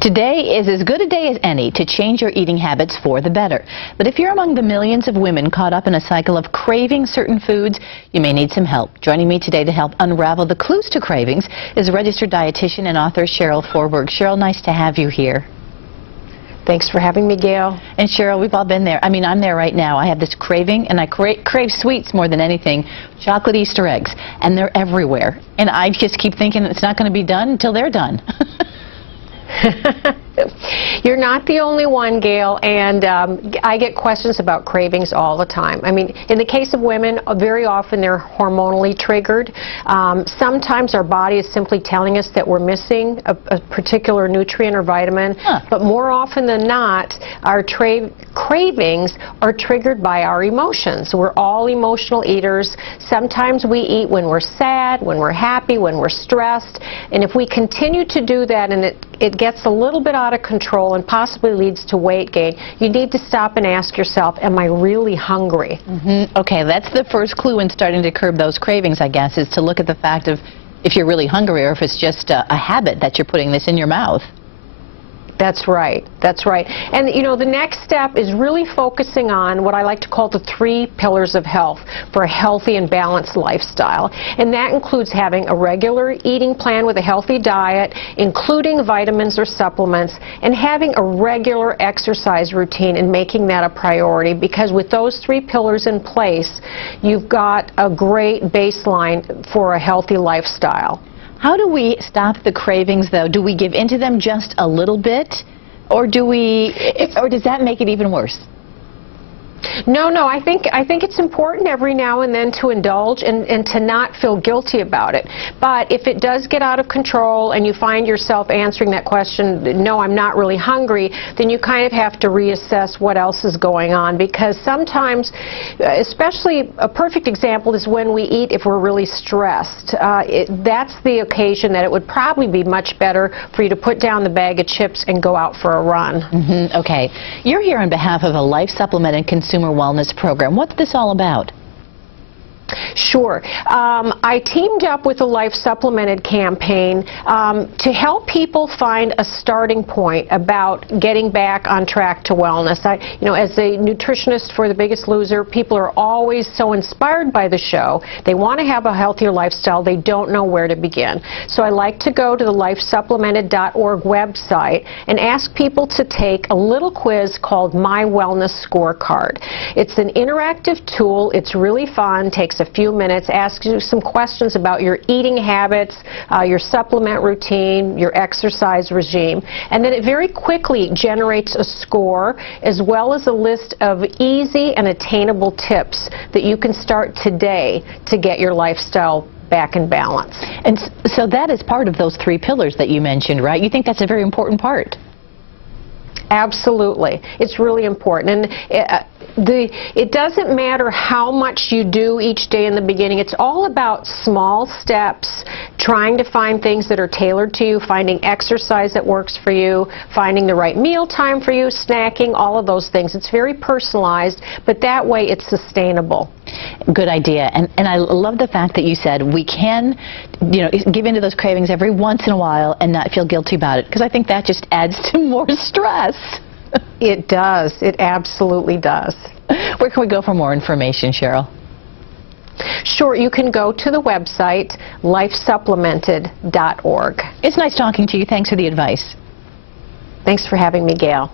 Today is as good a day as any to change your eating habits for the better. But if you're among the millions of women caught up in a cycle of craving certain foods, you may need some help. Joining me today to help unravel the clues to cravings is registered dietitian and author Cheryl Forberg. Cheryl, nice to have you here. Thanks for having me, Gail. And Cheryl, we've all been there. I mean, I'm there right now. I have this craving, and I crave sweets more than anything, chocolate Easter eggs, and they're everywhere. And I just keep thinking it's not going to be done until they're done. You're not the only one, Gail, and I get questions about cravings all the time. I mean, in the case of women, very often they're hormonally triggered. Sometimes our body is simply telling us that we're missing a particular nutrient or vitamin, but more often than not, our cravings are triggered by our emotions. We're all emotional eaters. Sometimes we eat when we're sad, when we're happy, when we're stressed, and if we continue to do that and it gets a little bit out of control and possibly leads to weight gain, you need to stop and ask yourself, am I really hungry? Okay, that's the first clue in starting to curb those cravings, I guess, is to look at the fact of if you're really hungry or if it's just a habit that you're putting this in your mouth. That's right. That's right. And, you know, the next step is really focusing on what I like to call the 3 pillars of health for a healthy and balanced lifestyle. And that includes having a regular eating plan with a healthy diet, including vitamins or supplements, and having a regular exercise routine and making that a priority, because with those 3 pillars in place, you've got a great baseline for a healthy lifestyle. How do we stop the cravings, though? Do we give in to them just a little bit, or does that make it even worse? No, I think it's important every now and then to indulge and to not feel guilty about it. But if it does get out of control and you find yourself answering that question, no, I'm not really hungry, then you kind of have to reassess what else is going on, because sometimes, especially a perfect example is when we eat if we're really stressed. That's the occasion that it would probably be much better for you to put down the bag of chips and go out for a run. Okay. You're here on behalf of a life supplement and consumer wellness program. What's this all about? Sure. I teamed up with a Life Supplemented campaign to help people find a starting point about getting back on track to wellness. You know, as a nutritionist for The Biggest Loser, people are always so inspired by the show. They want to have a healthier lifestyle. They don't know where to begin. So I like to go to the lifesupplemented.org website and ask people to take a little quiz called My Wellness Scorecard. It's an interactive tool. It's really fun. Takes a few minutes, asks you some questions about your eating habits, your supplement routine, your exercise regime, and then it very quickly generates a score as well as a list of easy and attainable tips that you can start today to get your lifestyle back in balance. And so that is part of those 3 pillars that you mentioned, right? You think that's a very important part? Absolutely. It's really important. And it doesn't matter how much you do each day in the beginning. It's all about small steps, trying to find things that are tailored to you, finding exercise that works for you, finding the right meal time for you, snacking, all of those things. It's very personalized, but that way it's sustainable. Good idea. And I love the fact that you said we can, you know, give into those cravings every once in a while and not feel guilty about it, because I think that just adds to more stress. It does. It absolutely does. Where can we go for more information, Cheryl? Sure. You can go to the website, lifesupplemented.org. It's nice talking to you. Thanks for the advice. Thanks for having me, Gail.